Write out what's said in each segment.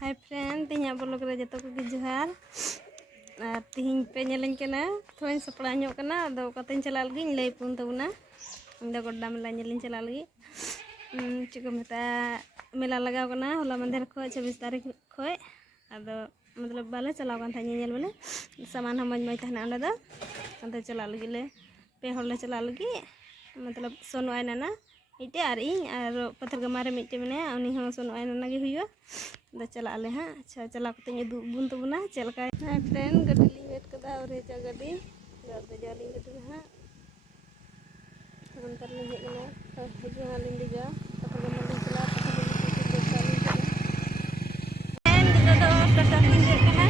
Hi friend तीन blog रे जो को जोहार और तीन पे नेलें कना थोड़ी सपड़ा ᱧᱚᱜ कना अदो कतें चला लगी लई पुन तबना इंदा गोड्डा मेला नेलिं चला लगी चिको मेता मेला लगाव कना होला मंदिर खो 26 तारीख खो अदो मतलब बाले चलाव कान था नेल बोले सामान हम मज तहना अंडा दा अंदर चला लगी ले पे होले चला लगी मतलब सोनो आयना ना इटे और इन और पत्थर गमारे मिटे मने उनी हो सोनो आयना ना गे हुयो दा चला ले हां अच्छा चला कते दु बुन तबना चलका हाय फ्रेंड गड्डी ली वेट कदा और हे गड्डी दा जाली गड्डी हां अंतर ले हेना तो हजू हां लिंदी जा पत्थर गमारे चला फ्रेंड तो टटा दिन दे कना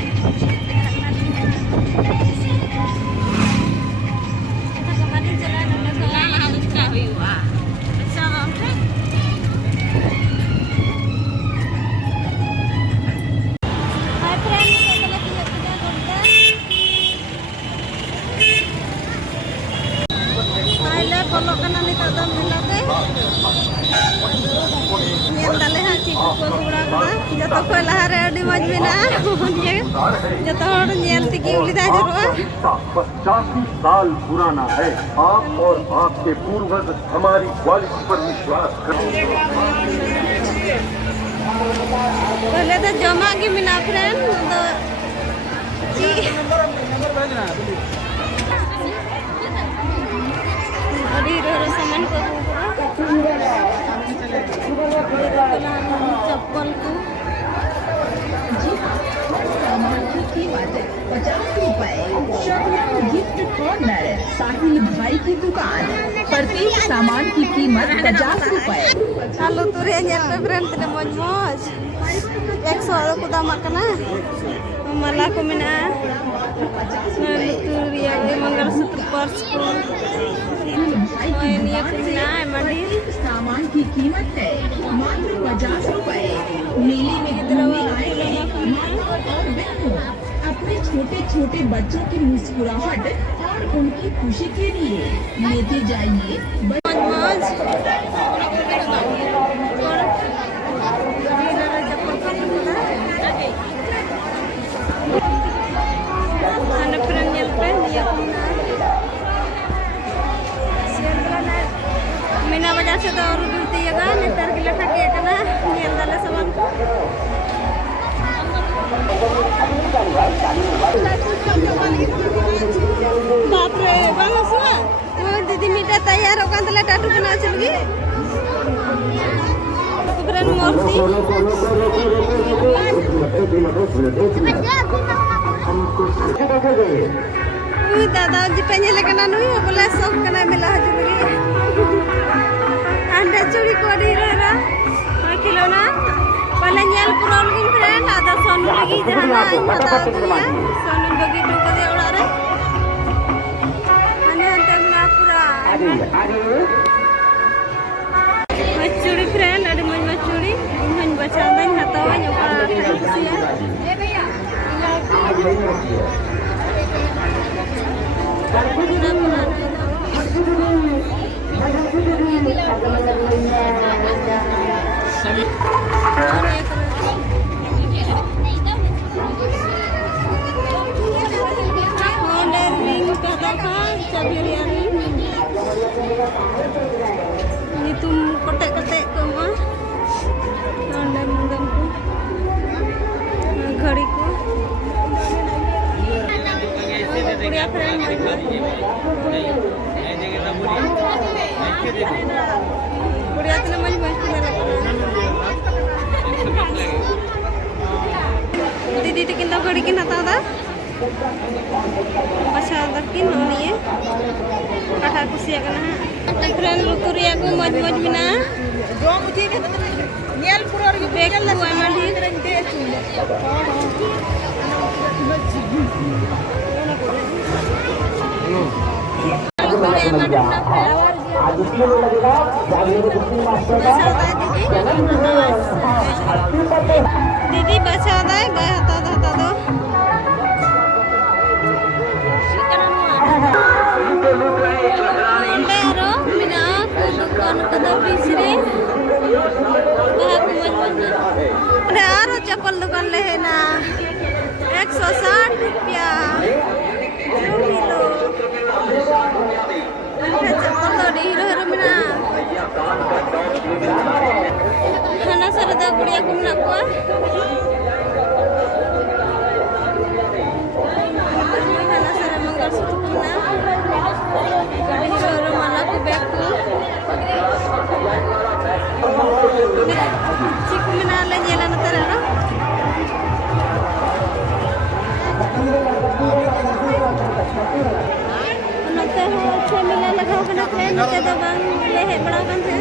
जो को लहारे अड़ी मज मेना जो तकी उलिदा जरूर 85 साल पुराना है। आप और आपके पूर्वज हमारी क्वालिटी पर विश्वास करें। पहले तो जमा की मिना फ्रेंड तो सामान को चप्पल को कीमत 50 रुपए। गिफ्ट कॉर्नर साहिल भाई की दुकान। प्रत्येक सामान की कीमत 50 रुपए। आलू तुरे पे फ्रेंड तेरे मौज मौज 100 को दाम कना माला को मिना तुरिया के मंगलसूत्र पर्स को ये को मिना मंडी सामान की कीमत है मात्र 50 रुपए। मेले में घूमने आए अपने छोटे छोटे बच्चों की मुस्कुराहट और उनकी खुशी के लिए लेते जाइए मीना बाजार से तो और दूर नेतार के लठा के कना नेल दाले सामान बाप रे बांगा सुना दीदी मीठा तैयार हो कान तले टाटू बना चलगी ब्रेन मूर्ति दादा जी पे नेले कना नुई बोले सब कना मिला हजूरी अंडा चूड़ी को दी रा खिलौना पहले नेल पुरोल गिन फ्रेंड आधा सोनू लगी जहाना इन बता दिया सोनू बगी टू को दे उड़ा रे अने अंतमना पूरा चूड़ी फ्रेंड अड़ी मज चूड़ी इन बचा दिन हतावा ओका खुशिया ए भैया तुम कटे कटे को घड़ी को गुड़िया फ्रेंड गुड़िया तने मज मस्त दीदी तकिन दो घड़ी किन हताव दा अच्छा दकिन निये काठा कुसिया कना फ्रेंड लुतुरिया को मज मज बिना जोम उठी नेल पुरो रे बेग को आमा ढी दीदी बचा दे गए हता दो मिना दुकान कदा बिसरे चप्पल दुकान थे नोते तो बांग ले हे बड़ा कान थे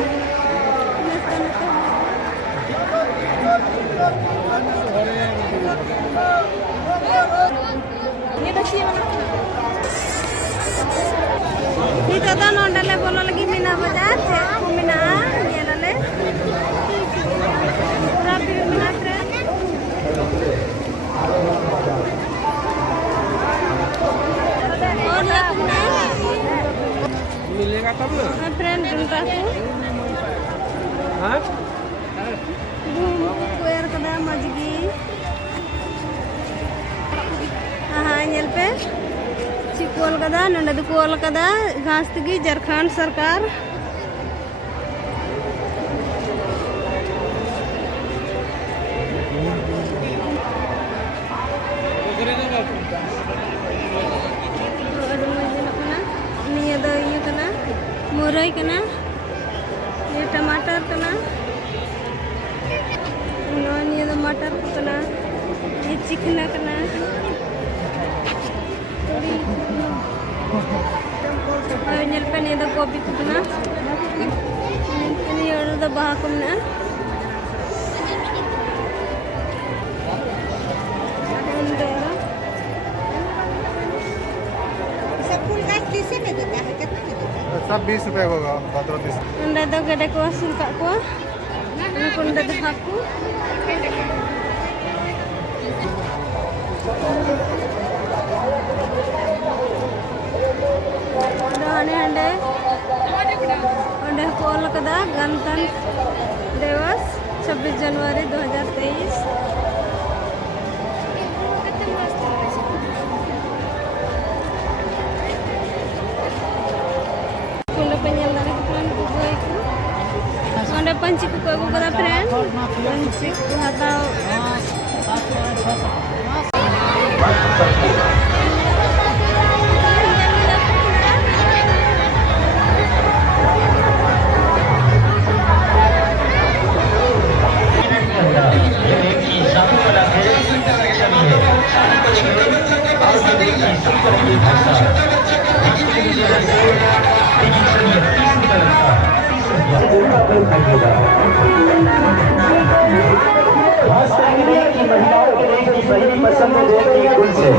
ये बच्ची ini tata nondale bolo lagi mina bajar थे को mina ये लले पूरा फिर mina फ्रेंड और लगना मिलेगा तब ना फ्रेंड ढूंढता हूँ हाँ कोयर कदा मजगी हाँ ये पे चिकोल कदा नंदे तो कोल कदा घास तगी झारखंड सरकार ini ada iya kena murai kena ये टमाटर कना ini ada मटर कना ये चिकना कना थोड़ी और nyel पे ini ada kopi कना ini ada baha कना सब फूल गाछ किसे में देता है कितना में देता है सब 20 रुपए होगा 15-20 anda ada gede ko asul kak ko ini kunda de hakku ane ande kol kada gantan दिवस 26 जनवरी 2023 Ada panci ku aku kata friend panci ku hatau महिलाओं के लिए सही पसंद देखने गुण से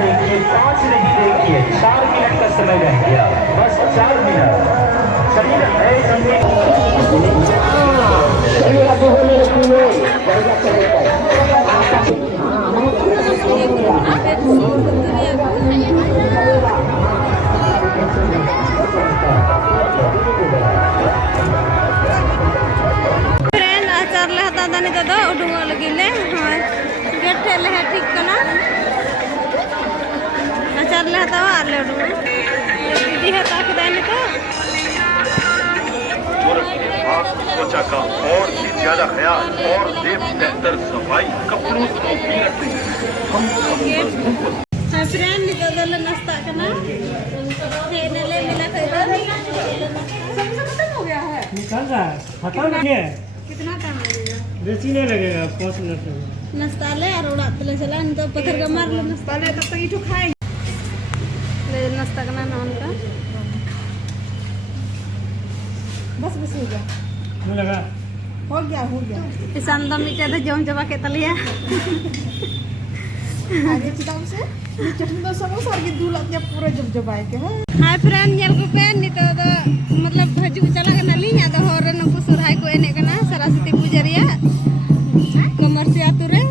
देखिए 5 नहीं देखिए 4 मिनट का समय रह गया बस 4 मिनट शरीर है दानी दादा उडुंग लगी ले गेट ठेले है ठीक कना अचार ले हतावा आर ले उडुंग दीदी हता के दानी तो त्वचा का और भी ज्यादा ख्याल और बेहतर सफाई कपड़ों को भी रखते हैं हम फ्रेंड दादा ले नाश्ता कना खेने ले मिला खरीदा सब खत्म हो गया है निकल रहा है खत्म नहीं है कितना टाइम लगेगा बेसी नहीं लगेगा 5 मिनट नाश्ता ले और उड़ा तले चला नहीं तो पत्थर का मार लो नाश्ता पहले तब तक इठो खाए ले नाश्ता करना नान का बस हो गया नहीं लगा हो गया किसान दम मीठा तो जम जमा के तलिया आगे चिताम से चटनी तो समोसा और ये दूल्हा के पूरा जब जबाए के है हाय फ्रेंड नेल को पे नितो तो मतलब भजू चला के नली या तो होरे नको सुरहाय को एने कना सरस्वती पूजरिया कमर्सी आतुरे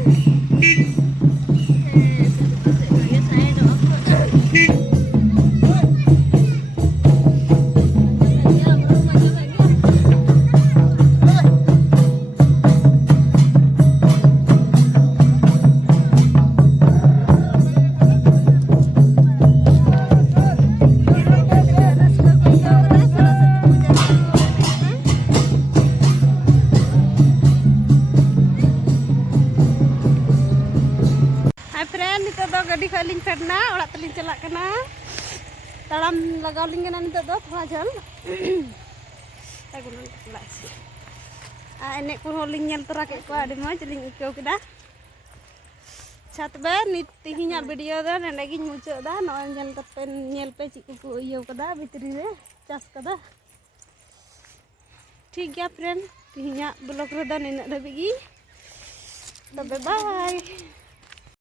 गाड़ी खाली फेरना और तली चला तड़ाम लगा थोड़ा झल ᱟᱹᱜᱩᱱ ᱚᱲᱟᱜ ᱥᱮᱫ ᱟᱨ ᱮᱱᱮᱡ ᱠᱚᱦᱚᱸ ᱞᱤᱧ ᱧᱮᱞ ᱛᱚᱨᱟ ᱠᱮᱫ ᱠᱚᱣᱟ ᱟᱹᱰᱤ ᱢᱚᱡᱽ ᱞᱤᱧ ᱟᱹᱭᱠᱟᱹᱣ ᱠᱮᱫᱟ ᱟᱪᱪᱷᱟ ᱛᱚᱵᱮ ᱱᱤᱛ ᱛᱮᱦᱮᱧᱟᱜ ᱵᱷᱤᱰᱤᱭᱳ ᱫᱚ ᱱᱚᱸᱰᱮ ᱜᱤᱧ ᱢᱩᱪᱟᱹᱫ ᱮᱫᱟ ᱱᱚᱜᱼᱚᱭ ᱧᱮᱞ ᱯᱮ ᱪᱮᱫ ᱠᱚᱠᱚ ᱤᱭᱟᱹᱣ ᱠᱟᱫᱟ ᱵᱷᱤᱛᱨᱤ ᱨᱮ ᱪᱟᱥ ᱠᱟᱫᱟ ᱴᱷᱤक गया फ्रेंड तेहैया ब्लॉग रे दो निना धबी गी तबे बाय।